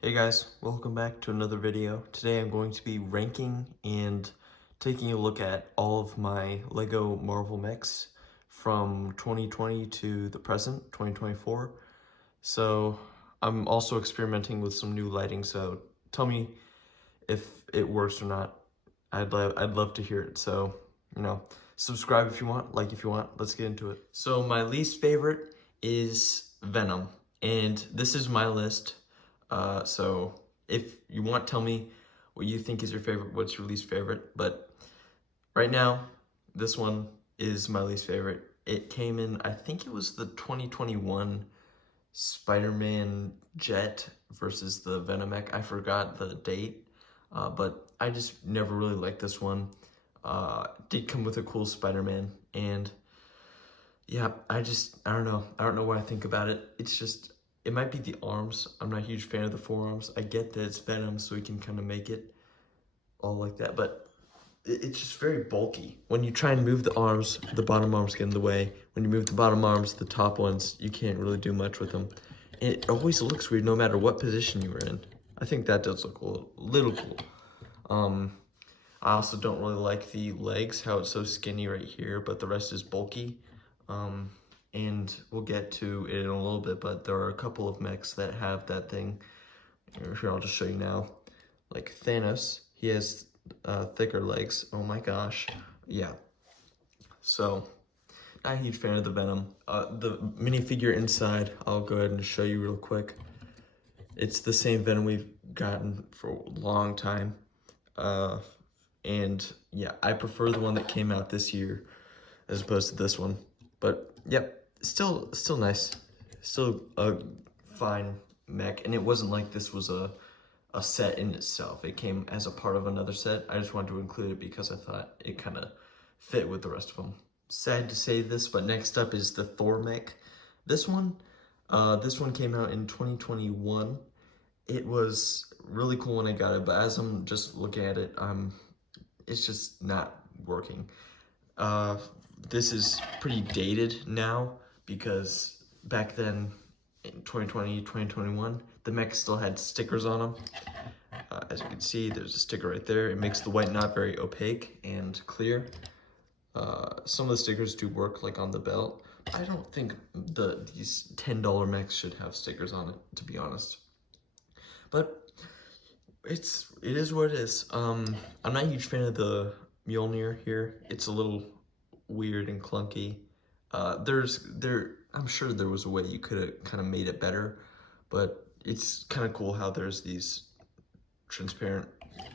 Hey guys, welcome back to another video. Today I'm going to be ranking and taking a look at all of my Lego Marvel mechs from 2020 to the present, 2024. So I'm also experimenting with some new lighting, so tell me if it works or not. I'd love to hear it. So, subscribe if you want, like if you want. Let's get into it. So my least favorite is Venom, and this is my list. So if you want, tell me what you think is your favorite, what's your least favorite. But right now, this one is my least favorite. It came in, I think it was the 2021 Spider-Man Jet versus the Venom mech. I forgot the date, but I just never really liked this one. Did come with a cool Spider-Man, and yeah, I don't know. I don't know what I think about it. It might be the arms. I'm not a huge fan of the forearms. I get that it's Venom, so he can kind of make it all like that, but it's just very bulky. When you try and move the arms, the bottom arms get in the way. When you move the bottom arms, the top ones, you can't really do much with them. And it always looks weird no matter what position you were in. I think that does look a little cool. I also don't really like the legs, how it's so skinny right here, but the rest is bulky. And we'll get to it in a little bit, but there are a couple of mechs that have that thing. Here, I'll just show you now. Like Thanos, he has thicker legs. Oh my gosh. Yeah. So, not a huge fan of the Venom. The minifigure inside, I'll go ahead and show you real quick. It's the same Venom we've gotten for a long time. And yeah, I prefer the one that came out this year as opposed to this one. But yep, still nice. Still a fine mech. And it wasn't like this was a set in itself. It came as a part of another set. I just wanted to include it because I thought it kind of fit with the rest of them. Sad to say this, but next up is the Thor mech. This one came out in 2021. It was really cool when I got it, but as I'm just looking at it, it's just not working. This is pretty dated now because back then in 2020, 2021, the mech still had stickers on them. As you can see, there's a sticker right there. It makes the white not very opaque and clear. Some of the stickers do work, like on the belt. I don't think these $10 mechs should have stickers on it, to be honest. But it is what it is. I'm not a huge fan of the Mjolnir here. It's a little weird and clunky. I'm sure there was a way you could have kind of made it better, but it's kind of cool how there's these transparent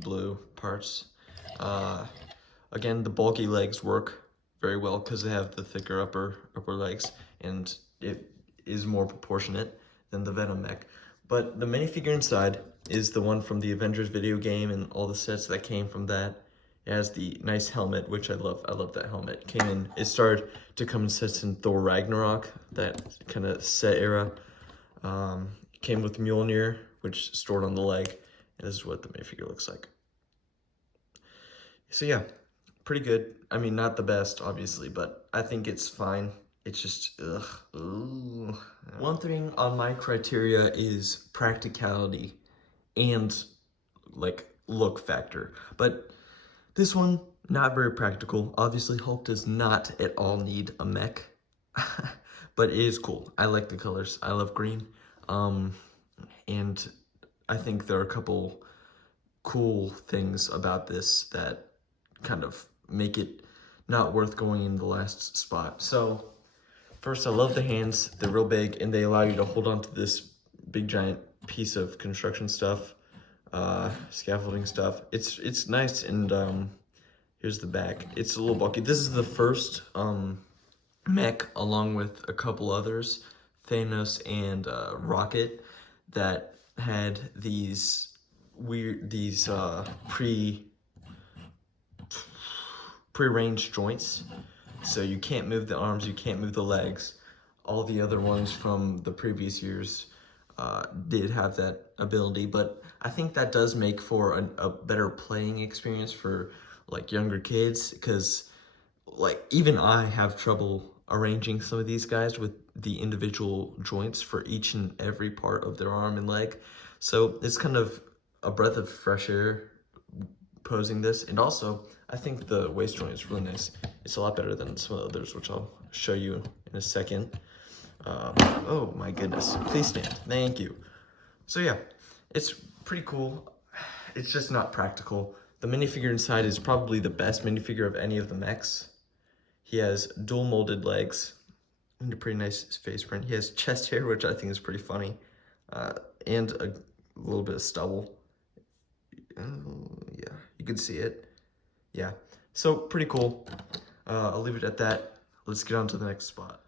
blue parts. Again, the bulky legs work very well because they have the thicker upper legs, and it is more proportionate than the Venom mech. But the minifigure inside is the one from the Avengers video game and all the sets that came from that. It has the nice helmet, which I love. I love that helmet. It started to come in sets in Thor Ragnarok, that kind of set era. Came with Mjolnir, which stored on the leg. And this is what the minifigure looks like. So yeah, pretty good. I mean, not the best, obviously, but I think it's fine. It's just, ugh. Ooh. One thing on my criteria is practicality and, like, look factor. But this one, not very practical. Obviously, Hulk does not at all need a mech, but it is cool. I like the colors. I love green. And I think there are a couple cool things about this that kind of make it not worth going in the last spot. So first, I love the hands. They're real big and they allow you to hold on to this big giant piece of construction stuff, scaffolding stuff. It's nice, and here's the back. It's a little bulky. This is the first mech, along with a couple others, Thanos and Rocket, that had these pre-arranged joints. So you can't move the arms, you can't move the legs. All the other ones from the previous years did have that ability, but I think that does make for a better playing experience for like younger kids, because like even I have trouble arranging some of these guys with the individual joints for each and every part of their arm and leg. So it's kind of a breath of fresh air posing this, and also I think the waist joint is really nice. It's a lot better than some of the others, which I'll show you in a second. Oh my goodness, please stand, thank you. So yeah, it's pretty cool. It's just not practical. The minifigure inside is probably the best minifigure of any of the mechs. He has dual molded legs and a pretty nice face print. He has chest hair, which I think is pretty funny, and a little bit of stubble. Yeah, you can see it. Yeah, so pretty cool. I'll leave it at that. Let's get on to the next spot.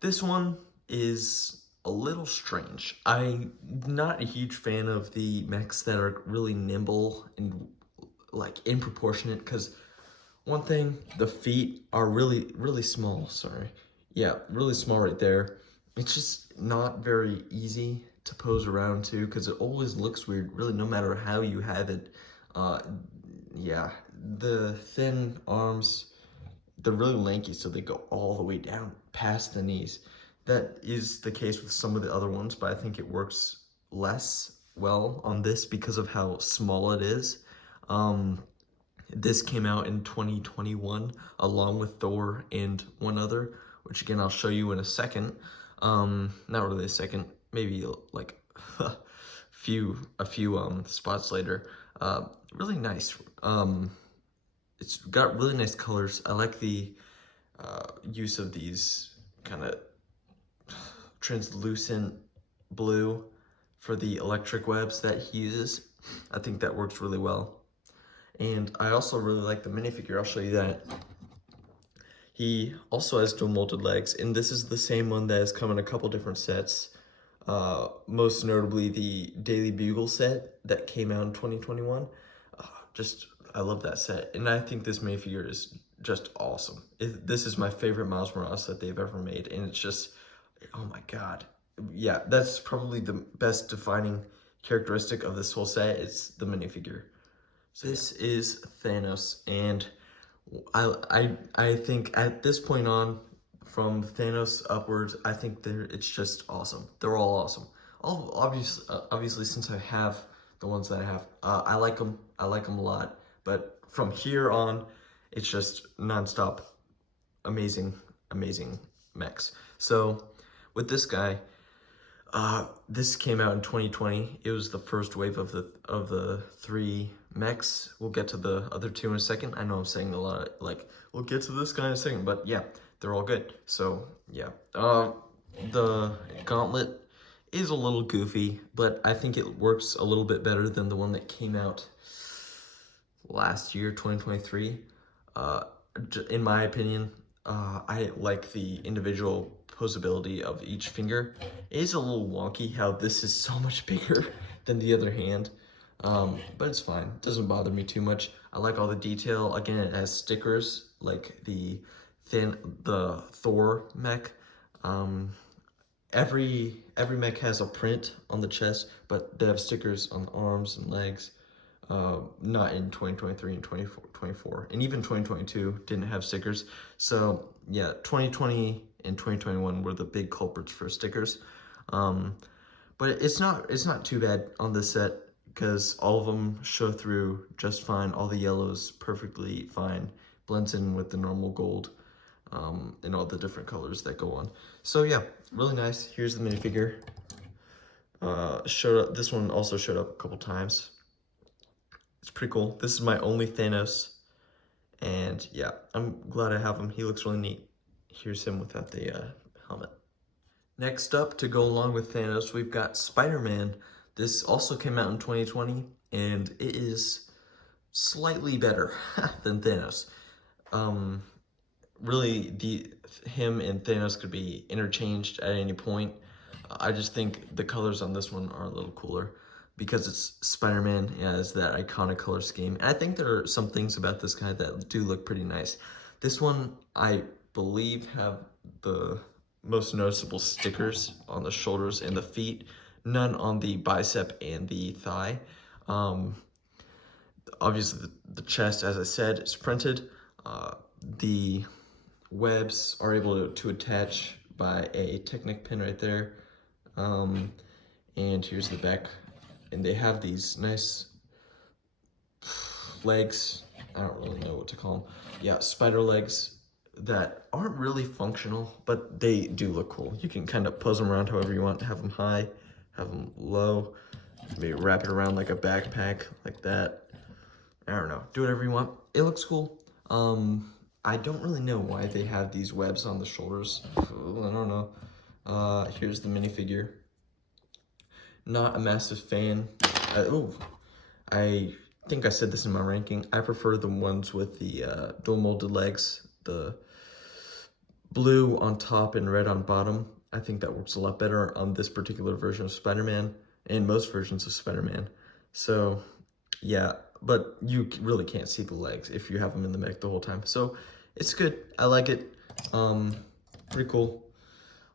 This one is a little strange. I'm not a huge fan of the mechs that are really nimble and like in proportionate, because one thing, the feet are really small, sorry. Yeah, really small right there. It's just not very easy to pose around to, because it always looks weird, really, no matter how you have it. Yeah, the thin arms, they're really lanky, so they go all the way down past the knees. That is the case with some of the other ones, but I think it works less well on this because of how small it is. This came out in 2021 along with Thor and one other, which again I'll show you in a second. Not really a second, maybe like a few spots later. Really nice. It's got really nice colors. I like the use of these kind of translucent blue for the electric webs that he uses. I think that works really well. And I also really like the minifigure. I'll show you that. He also has dual molded legs, and this is the same one that has come in a couple different sets. Most notably the Daily Bugle set that came out in 2021. I love that set, and I think this minifigure is just awesome. This is my favorite Miles Morales that they've ever made, and it's just, oh my god. Yeah, that's probably the best defining characteristic of this whole set. It's the minifigure. So this is Thanos, and I think at this point on, from Thanos upwards, I think it's just awesome. They're all awesome. Obviously, since I have the ones that I have, I like them. I like them a lot. But from here on, it's just nonstop, amazing mechs. So with this guy, this came out in 2020. It was the first wave of the 3 mechs. We'll get to the other 2 in a second. I know I'm saying a lot, like, we'll get to this guy in a second, but yeah, they're all good. So yeah, the gauntlet is a little goofy, but I think it works a little bit better than the one that came out last year, 2023. In my opinion, I like the individual posability of each finger. It is a little wonky how this is so much bigger than the other hand, but it's fine. It doesn't bother me too much. I like all the detail. Again, it has stickers like the Thor mech. Every mech has a print on the chest, but they have stickers on the arms and legs. Not in 2023 and 2024, and even 2022 didn't have stickers. So yeah, 2020 and 2021 were the big culprits for stickers. But it's not too bad on this set, because all of them show through just fine. All the yellows perfectly fine, blends in with the normal gold, and all the different colors that go on. So yeah, really nice. Here's the minifigure. This one also showed up a couple times. It's pretty cool. This is my only Thanos, and yeah, I'm glad I have him. He looks really neat. Here's him without the helmet. Next up, to go along with Thanos, we've got Spider-Man. This also came out in 2020, and it is slightly better than Thanos. Really, him and Thanos could be interchanged at any point. I just think the colors on this one are a little cooler, because it's Spider-Man, has that iconic color scheme. And I think there are some things about this guy that do look pretty nice. This one, I believe, have the most noticeable stickers on the shoulders and the feet, none on the bicep and the thigh. Obviously, the chest, as I said, is printed. The webs are able to attach by a Technic pin right there. And here's the back and they have these nice legs. I don't really know what to call them. Yeah, spider legs that aren't really functional, but they do look cool. You can kind of pose them around however you want. Have them high, have them low, maybe wrap it around like a backpack, like that. I don't know, do whatever you want. It looks cool. I don't really know why they have these webs on the shoulders. I don't know. Here's the minifigure. Not a massive fan. I think I said this in my ranking. I prefer the ones with the dual molded legs, the blue on top and red on bottom. I think that works a lot better on this particular version of Spider-Man and most versions of Spider-Man. So yeah, but you really can't see the legs if you have them in the mech the whole time. So it's good. I like it. Pretty cool.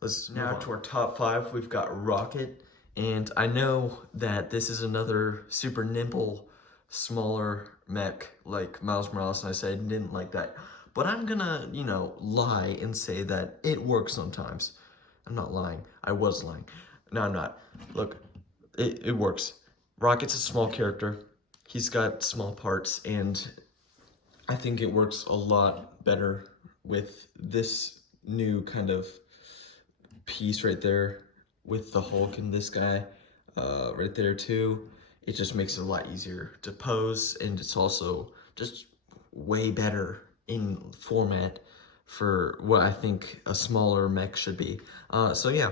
Let's now to our top 5. We've got Rocket, and I know that this is another super nimble, smaller mech like Miles Morales, and I said I didn't like that. But I'm gonna, you know, lie and say that it works sometimes. I'm not lying. I was lying. No, I'm not. Look, it works. Rocket's a small character. He's got small parts, and I think it works a lot better with this new kind of piece right there with the Hulk and this guy right there too. It just makes it a lot easier to pose, and it's also just way better in format for what I think a smaller mech should be. So yeah,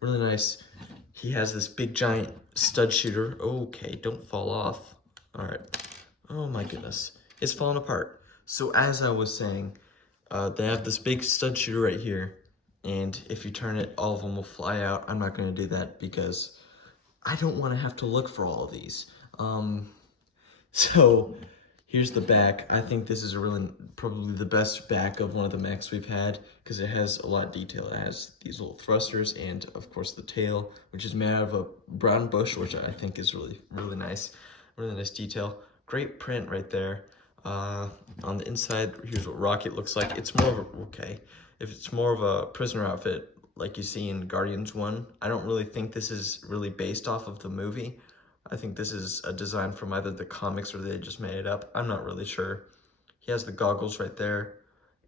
really nice. He has this big giant stud shooter. Okay, don't fall off. All right. Oh my goodness, it's falling apart. So as I was saying, they have this big stud shooter right here, and if you turn it, all of them will fly out. I'm not going to do that because I don't want to have to look for all of these. So here's the back. I think this is probably the best back of one of the mechs we've had because it has a lot of detail. It has these little thrusters and of course the tail, which is made out of a brown bush, which I think is really nice. Really nice detail. Great print right there. On the inside, here's what Rocket looks like. It's more of a, if it's more of a prisoner outfit like you see in Guardians 1, I don't really think this is really based off of the movie. I think this is a design from either the comics or they just made it up. I'm not really sure. He has the goggles right there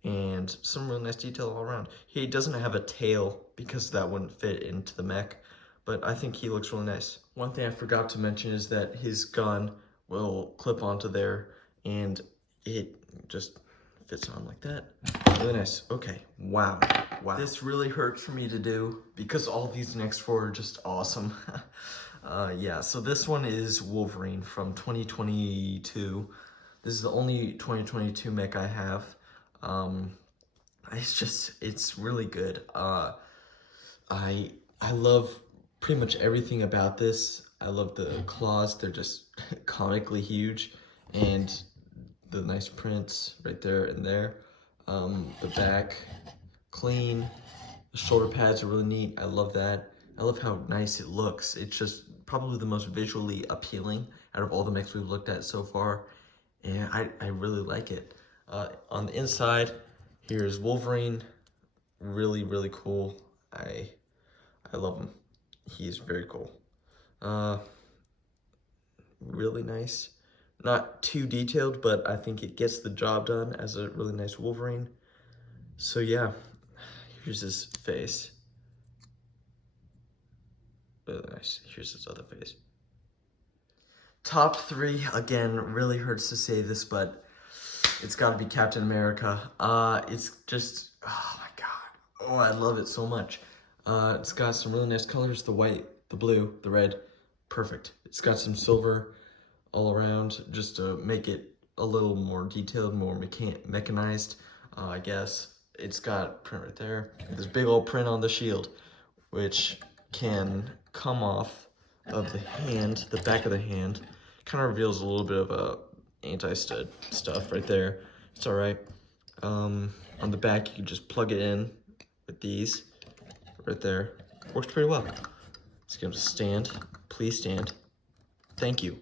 and some really nice detail all around. He doesn't have a tail because that wouldn't fit into the mech, but I think he looks really nice. One thing I forgot to mention is that his gun will clip onto there and it just fits on like that. Really nice. Okay, wow. This really hurts for me to do because all these next 4 are just awesome. Yeah, so this one is Wolverine from 2022. This is the only 2022 mech I have. It's really good. I love pretty much everything about this. I love the claws. They're just comically huge, and the nice prints right there and there. The back, clean. The shoulder pads are really neat. I love that. I love how nice it looks. It's just probably the most visually appealing out of all the mechs we've looked at so far, and I really like it. On the inside, here's Wolverine. Really cool. I love him. He's very cool. Really nice. Not too detailed, but I think it gets the job done as a really nice Wolverine. So yeah, here's his face. Really nice. Here's his other face. Top 3, again, really hurts to say this, but it's got to be Captain America. It's just, oh my god. Oh, I love it so much. It's got some really nice colors, the white, the blue, the red. Perfect. It's got some silver all around just to make it a little more detailed, more mechanized, I guess. It's got print right there. This big old print on the shield, which can come off of the hand, the back of the hand. Kind of reveals a little bit of a anti-stud stuff right there. It's all right. On the back, you can just plug it in with these right there. Works pretty well. Let's get him to stand. Please stand. Thank you.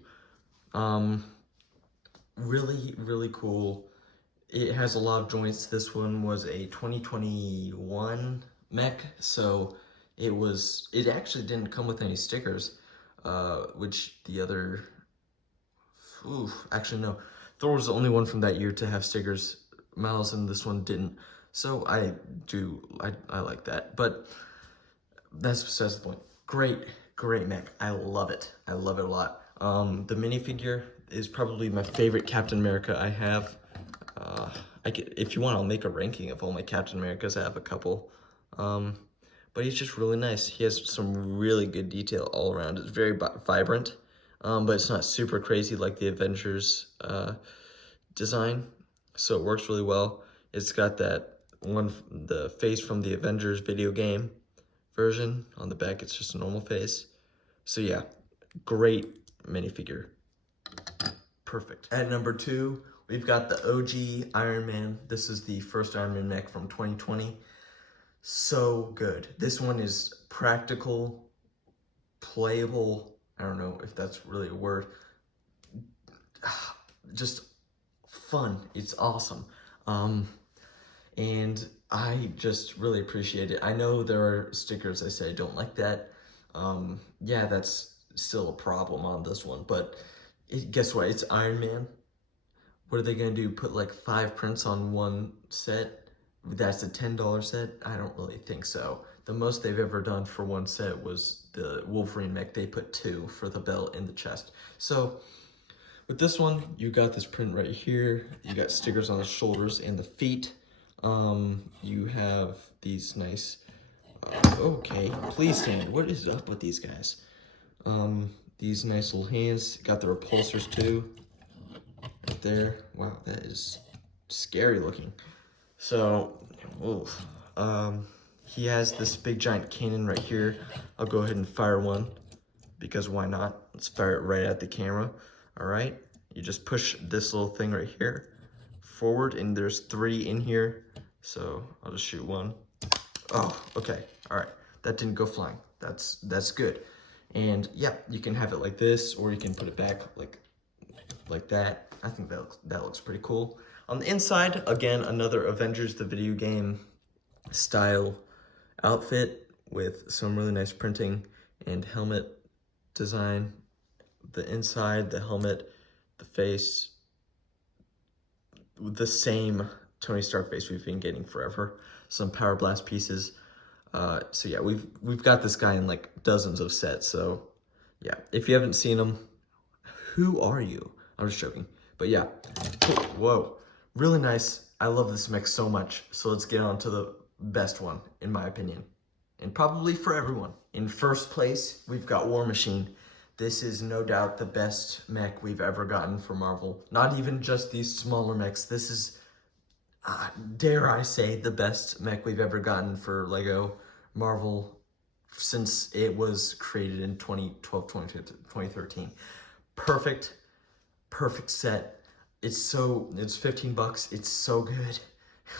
Really cool. It has a lot of joints. This one was a 2021 mech, so it actually didn't come with any stickers. which the other, actually no, Thor was the only one from that year to have stickers. Miles and this one didn't. So I like that, but that's besides the point. Great mech. I love it. I love it a lot. The minifigure is probably my favorite Captain America I have. If you want, I'll make a ranking of all my Captain Americas. I have a couple. But he's just really nice. He has some really good detail all around. It's very vibrant, but it's not super crazy like the Avengers design. So it works really well. It's got that the face from the Avengers video game version. On the back, it's just a normal face. So yeah, great minifigure. Perfect. At number 2, we've got the OG Iron Man. This is the first Iron Man mech from 2020. So good. This one is practical, playable. I don't know if that's really a word. Just fun. It's awesome. And I just really appreciate it. I know there are stickers I say I don't like that. Yeah, that's still a problem on this one, but guess what? It's Iron Man. What are they gonna do? Put like 5 prints on one set? That's a $10 set? I don't really think so. The most they've ever done for one set was the Wolverine mech. They put 2 for the belt and the chest. So with this one, you got this print right here. You got stickers on the shoulders and the feet. You have these nice, okay, please stand. What is up with these guys? These nice little hands. Got the repulsors too. Right there. Wow, that is scary looking. So, he has this big giant cannon right here. I'll go ahead and fire one, because why not? Let's fire it right at the camera. All right, you just push this little thing right here forward, and there's 3 in here. So I'll just shoot one. Oh, okay, all right. That didn't go flying. That's good. And yeah, you can have it like this, or you can put it back like that. I think that looks pretty cool. On the inside, again, another Avengers the video game style outfit with some really nice printing and helmet design. The inside, the helmet, the face, the same Tony Stark face we've been getting forever. Some Power Blast pieces. So yeah, we've got this guy in like dozens of sets. So yeah, if you haven't seen him, who are you? I'm just joking. But yeah, whoa, really nice. I love this mech so much. So let's get on to the best one, in my opinion, and probably for everyone. In first place, we've got War Machine. This is no doubt the best mech we've ever gotten for Marvel. Not even just these smaller mechs. This is, dare I say, the best mech we've ever gotten for Lego Marvel since it was created in 2012, 2013. Perfect set. It's $15. It's so good.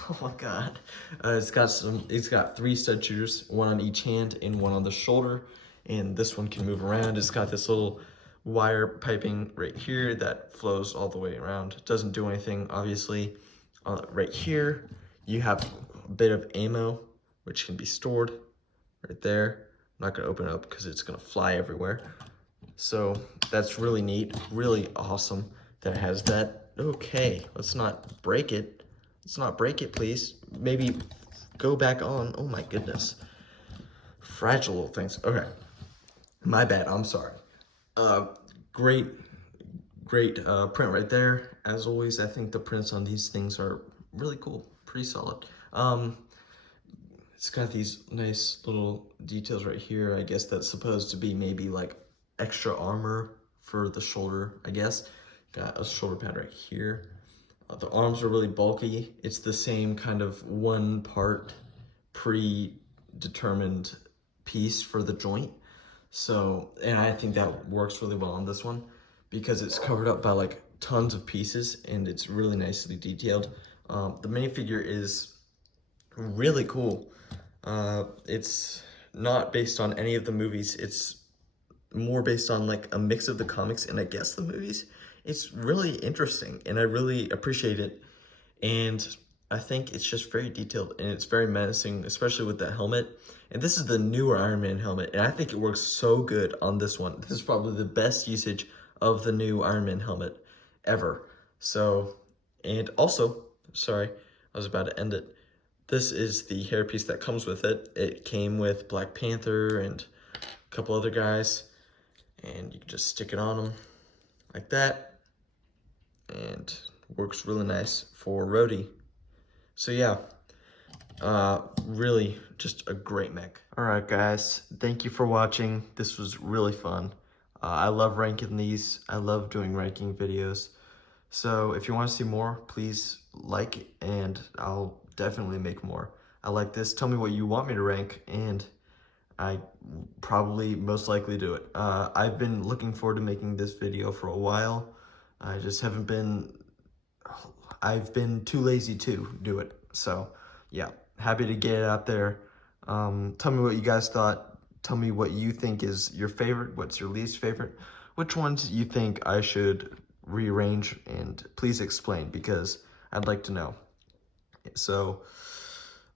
Oh my god. It's got 3 stud shooters, 1 on each hand and 1 on the shoulder. And this one can move around. It's got this little wire piping right here that flows all the way around. It doesn't do anything, obviously. Right here, you have a bit of ammo, which can be stored right there. I'm not gonna open it up because it's gonna fly everywhere. So that's really neat, really awesome that it has that. Okay, let's not break it. Let's not break it, please. Maybe go back on. Oh my goodness. Fragile little things. Okay, my bad, I'm sorry. Great print right there. As always, I think the prints on these things are really cool, pretty solid. It's got these nice little details right here. I guess that's supposed to be maybe like extra armor for the shoulder, I guess. Got a shoulder pad right here. The arms are really bulky. It's the same kind of 1 part predetermined piece for the joint. So, and I think that works really well on this one because it's covered up by like tons of pieces and it's really nicely detailed. The minifigure is really cool. It's not based on any of the movies. It's more based on like a mix of the comics and I guess the movies. It's really interesting and I really appreciate it. And I think it's just very detailed and it's very menacing, especially with that helmet. And this is the newer Iron Man helmet, and I think it works so good on this one. This is probably the best usage of the new Iron Man helmet ever. So, and also, sorry, I was about to end it. This is the hairpiece that comes with it. It came with Black Panther and a couple other guys, and you can just stick it on them like that, and works really nice for roadie. So yeah, really just a great mech. All right, guys, thank you for watching. This was really fun. I love ranking these. I love doing ranking videos. So if you want to see more, please like, and I'll definitely make more. I like this. Tell me what you want me to rank, and I probably most likely do it. I've been looking forward to making this video for a while. I just haven't been, I've been too lazy to do it. So yeah, happy to get it out there. Tell me what you guys thought. Tell me what you think is your favorite, what's your least favorite, which ones you think I should rearrange, and please explain because I'd like to know. So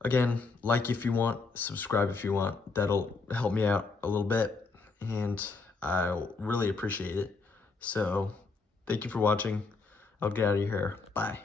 again, like if you want, subscribe if you want. That'll help me out a little bit, and I'll really appreciate it. So thank you for watching. I'll get out of your hair. Bye.